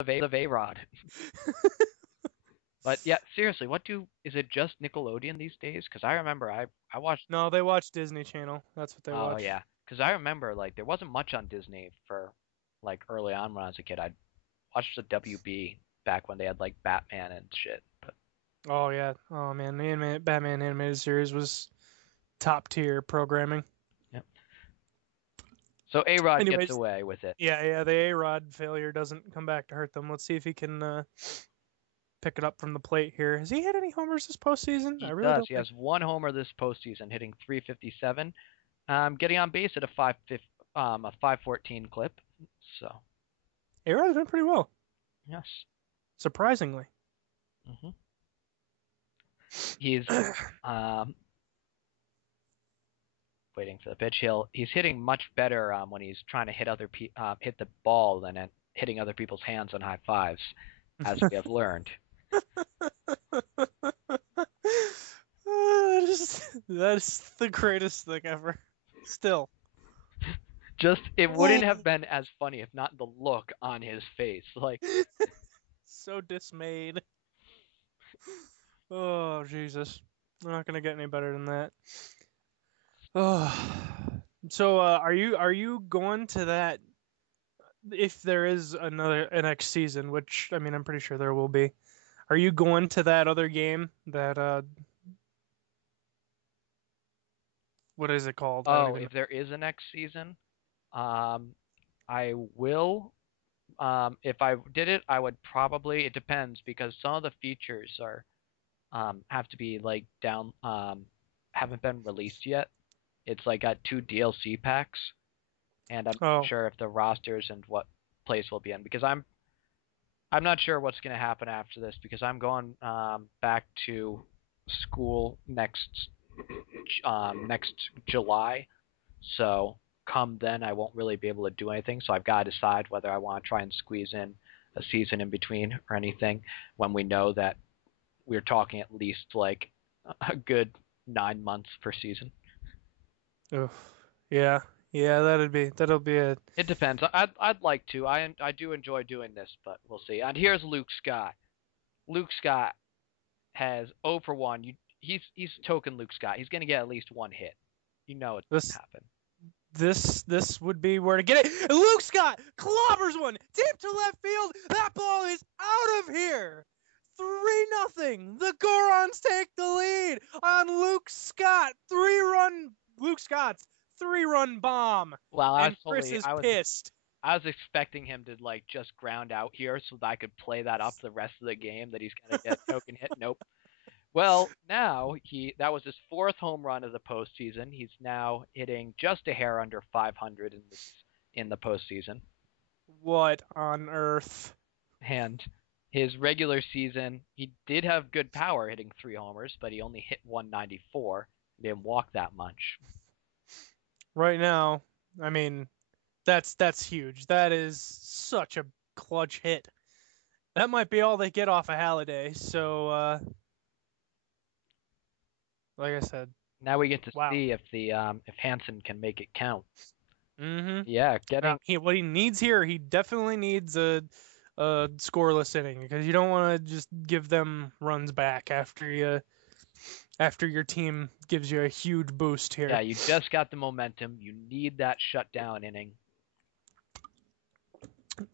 of A-Rod. But yeah, seriously, is it just Nickelodeon these days? Because I remember I watched. No, they watch Disney Channel. That's what they Oh watch. yeah, because I remember like there wasn't much on Disney for like early on when I was a kid. I watched the WB back when they had like Batman and shit. But Oh yeah. Oh man, Batman animated series was top tier programming. yeah, so A-Rod gets Anyways, away with it. yeah, the A-Rod failure doesn't come back to hurt them. Let's see if he can pick it up from the plate here. Has he hit any homers this postseason? I He really does. don't He think. has one homer this postseason, hitting 357. Getting on base at a 514 clip. So A-Rod's been pretty well, yes. surprisingly. hmm He's um, waiting for the pitch. He's hitting much better when he's trying to hit the ball than at hitting other people's hands on high fives, as we have learned. That is the greatest thing ever. Still. Just it wouldn't have been as funny if not the look on his face. Like So dismayed. Oh Jesus. I'm not gonna get any better than that. Oh. So are you going to that if there is a next season, which I mean I'm pretty sure there will be. Are you going to that other game that what is it called? I don't oh, even know. if there is a next season, um, I will. If I did it, I would probably. It depends because some of the features are have to be like down haven't been released yet. It's like got two DLC packs, and I'm not Oh, sure if the rosters and what place will be in because I'm not sure what's going to happen after this because I'm going back to school next July. So come then, I won't really be able to do anything. So I've got to decide whether I want to try and squeeze in a season in between or anything when we know that we're talking at least like a good 9 months per season. oof. Yeah, yeah, that'll be a It depends. I'd like to. I do enjoy doing this, but we'll see. And here's Luke Scott. Luke Scott has 0 for 1. He's token Luke Scott. He's gonna get at least one hit. You know it's gonna this happen. this would be where to get it. And Luke Scott clobbers one deep to left field. That ball is out of here. 3-0. The Gorons take the lead on Luke Scott. Luke Scott's 3-run bomb. Well, And Chris is pissed. I was expecting him to like just ground out here so that I could play that up the rest of the game that he's gonna get a token hit. Nope. Well, now that was his fourth home run of the postseason. He's now hitting just a hair under 500 in the postseason. What on earth? And his regular season, he did have good power, hitting 3 homers, but he only hit 194. Didn't walk that much. Right now, I mean, that's huge. That is such a clutch hit. That might be all they get off of Halliday. So, like I said, Now we get to wow. see if Hansen can make it count. Mm-hmm. Yeah, Now, what he needs here, he definitely needs a scoreless inning because you don't want to just give them runs back after your team gives you a huge boost here. yeah, you just got the momentum. You need that shutdown inning.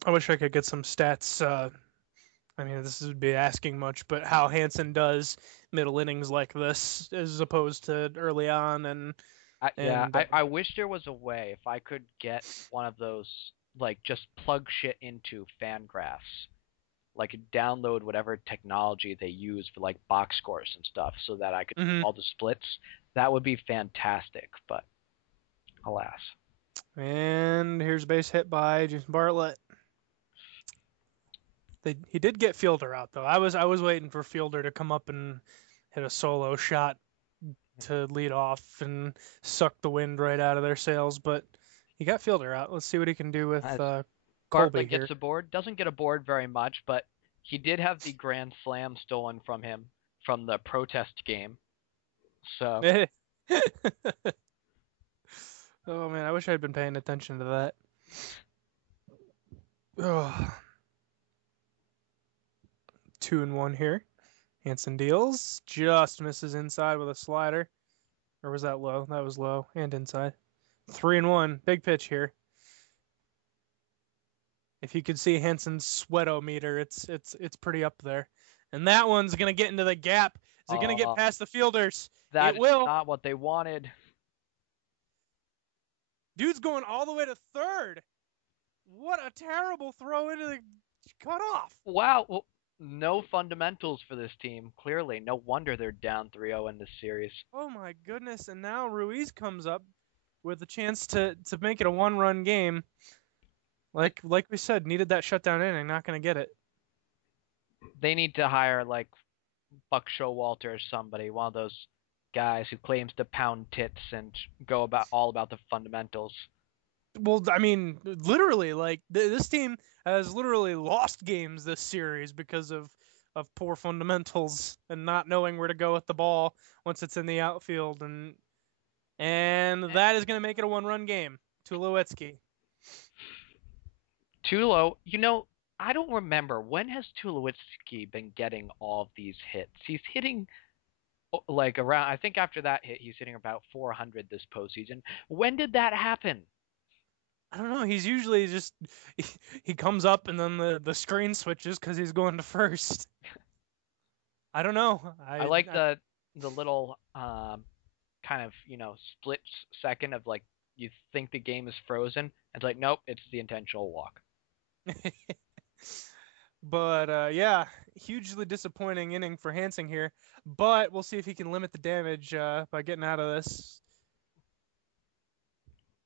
I wish I could get some stats. I mean, this would be asking much, but how Hansen does middle innings like this as opposed to early on, I wish there was a way if I could get one of those like just plug shit into Fangraphs, like download whatever technology they use for like box scores and stuff, so that I could do Mhm. all the splits. That would be fantastic, but alas. And here's a base hit by Jason Bartlett. He did get Fielder out though. I was waiting for Fielder to come up and hit a solo shot to lead off and suck the wind right out of their sails, but he got Fielder out. Let's see what he can do with As Colby Bartlett here. gets a board, doesn't get a board very much, but he did have the grand slam stolen from him from the protest game. So Oh man, I wish I'd been paying attention to that. Oh. 2-1 here. Hansen deals. Just misses inside with a slider. Or was that low? That was low and inside. 3-1. Big pitch here. If you could see Hansen's sweatometer, it's pretty up there. And that one's gonna get into the gap. Is it gonna get past the fielders? That's It will. not what they wanted. Dude's going all the way to third. What a terrible throw into the cutoff. Wow. Well, no fundamentals for this team, clearly. No wonder they're down 3-0 in this series. Oh my goodness. And now Ruiz comes up with a chance to make it a one-run game. Like we said, needed that shutdown inning, not going to get it. They need to hire, like, Buck Showalter or somebody, one of those guys who claims to pound tits and go all about the fundamentals. Well, I mean, literally, like, this team has literally lost games this series because of poor fundamentals and not knowing where to go with the ball once it's in the outfield. And that is going to make it a one-run game. Tulowitzki. Tulo, I don't remember. When has Tulowitzki been getting all of these hits? He's hitting, like, around, I think after that hit, he's hitting about 400 this postseason. When did that happen? I don't know. He's usually just, he comes up and then the screen switches because he's going to first. I don't know. I like the little kind of, split second of, like, you think the game is frozen. It's like, nope, it's the intentional walk. But yeah, hugely disappointing inning for Hansen here. But we'll see if he can limit the damage by getting out of this.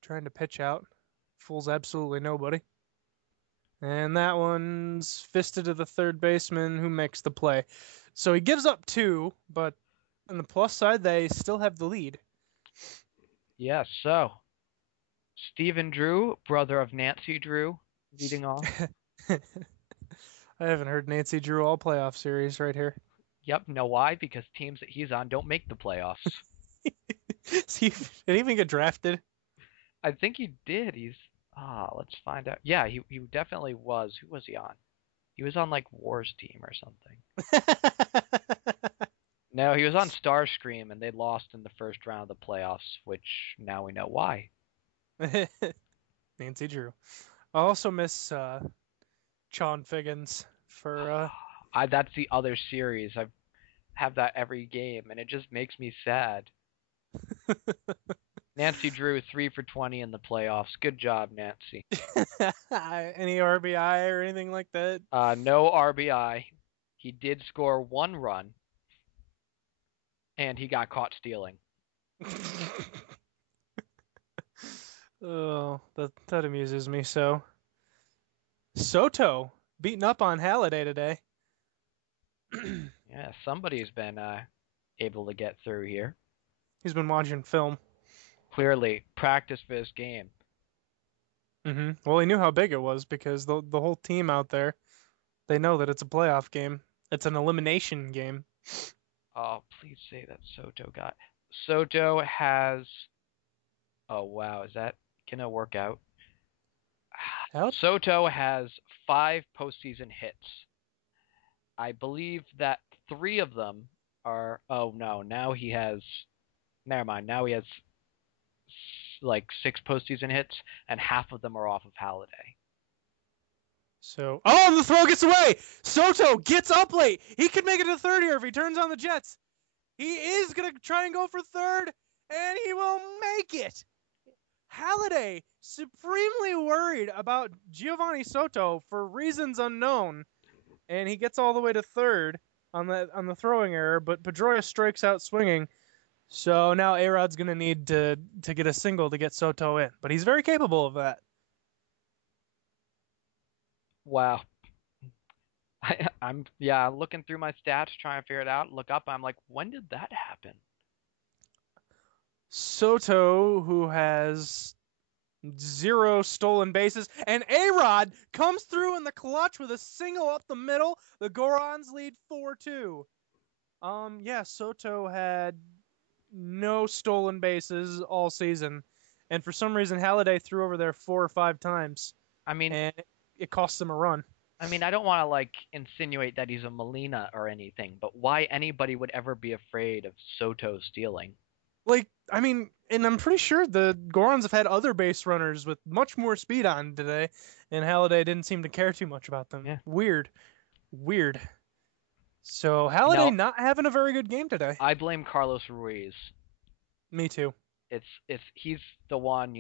Trying to pitch out. Fools absolutely nobody. And that one's fisted to the third baseman who makes the play. So he gives up 2, but on the plus side, they still have the lead. Yes, so Stephen Drew, brother of Nancy Drew, leading off. I haven't heard Nancy Drew all playoff series right here. Yep, know why? Because teams that he's on don't make the playoffs. Did he even get drafted? I think he did. Let's find out. Yeah, he definitely was. Who was he on? He was on, like, War's team or something. No, he was on Starscream, and they lost in the first round of the playoffs, which now we know why. Nancy Drew. I also miss Sean Figgins for. That's the other series. I have that every game, and it just makes me sad. Nancy Drew 3 for 20 in the playoffs. Good job, Nancy. Any RBI or anything like that? No RBI. He did score 1 run, and he got caught stealing. Oh, that amuses me so. Soto beating up on Halladay today. Yeah, somebody's been able to get through here. He's been watching film. Clearly, practice for this game. Mm-hmm. Well, he knew how big it was because the whole team out there, they know that it's a playoff game. It's an elimination game. Oh, please say that Soto got. Soto has. Oh wow, is that gonna work out? Soto has 5 postseason hits. I believe that 3 of them are. Oh no, now he has. Never mind. Now he has like 6 postseason hits, and half of them are off of Halladay. So, the throw gets away. Soto gets up late. He could make it to third here if he turns on the Jets. He is gonna try and go for third, and he will make it. Halladay supremely worried about Giovanni Soto for reasons unknown, and he gets all the way to third on the throwing error, but Pedroia strikes out swinging. So now A-Rod's going to need to get a single to get Soto in, but he's very capable of that. Wow. I'm looking through my stats, trying to figure it out. Look up, I'm like, when did that happen? Soto, who has 0 stolen bases, and A-Rod comes through in the clutch with a single up the middle. The Gorons lead 4-2. Soto had no stolen bases all season, and for some reason Halladay threw over there 4 or 5 times. I mean, and it cost them a run. I mean, I don't want to like insinuate that he's a Molina or anything, but why anybody would ever be afraid of Soto stealing? Like, I mean, and I'm pretty sure the Gorons have had other base runners with much more speed on today, and Halliday didn't seem to care too much about them. Yeah. Weird. Weird. So You Halliday know, not having a very good game today. I blame Carlos Ruiz. Me too. It's he's the one,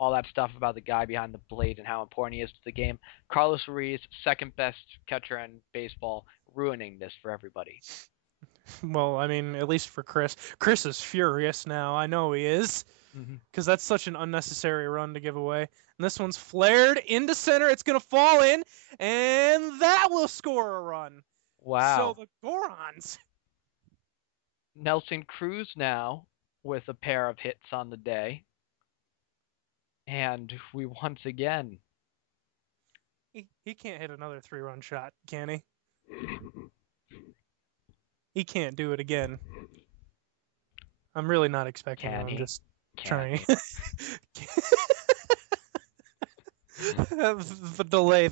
all that stuff about the guy behind the plate and how important he is to the game. Carlos Ruiz, second best catcher in baseball, ruining this for everybody. Well, I mean, at least for Chris. Chris is furious now. I know he is. Mm-hmm. Because that's such an unnecessary run to give away. And this one's flared into center. It's going to fall in, and that will score a run. Wow. So the Gorons. Nelson Cruz now with a pair of hits on the day. And we once again. He can't hit another 3-run shot, can he? He can't do it again. I'm really not expecting it. I'm just trying. The delay